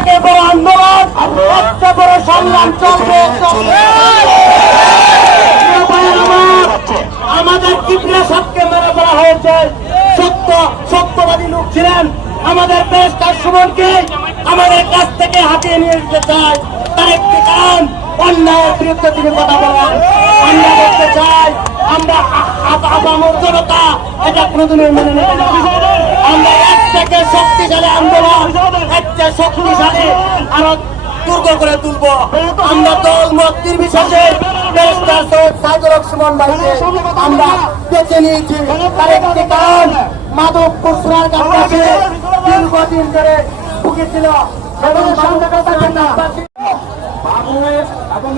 থেকে বড় আন্দোলন একটা বড় সংগ্রাম চলবে। আমাদের কিবরিয়া সাতকে মেরে ফেলা হয়েছে সত্য সত্যবাদী লোক ছিলেন আমাদের দেশ তার সুমনকে আমাদের কাছ থেকে হাতিয়ে নিয়ে যেতে চায় তার একটি কারণ অন্যায়ের বিরুদ্ধে তিনি কথা বলেন আমরা বলতে চাই আমরা আপামর জনতা এটা কোনোদিনই মেনে নেবে না এক শক্তিশালী আন্দোলন একটা শক্তিশালী আরও দুর্গ করে তুলব। আমরা দল মত নির্বিশেষে আমরা বেছে নিয়েছি। তার একটি কারণ, মাদক কুসরার কাছে দীর্ঘদিন ধরে ভুগেছিল এবং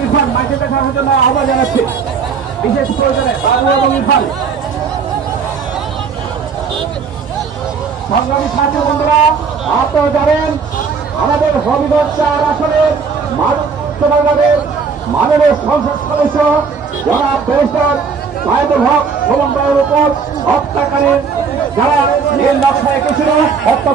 ইরফান মাইকে দেখার জন্য আহ্বান জানাচ্ছি। বিশেষ প্রয়োজনে বাবু এবং ইরফান। সংগ্রামী ছাত্র বন্ধুরা, আপনারা জানেন, আমাদের হবিগঞ্জ চার আসনের মানবের মাননীয় সংসদ সদস্য জনাব ব্যারিস্টার সাহেদুল হক সমন্বয়ের উপর হত্যাকারী যারা নীল নকশা এঁকেছিল হত্যা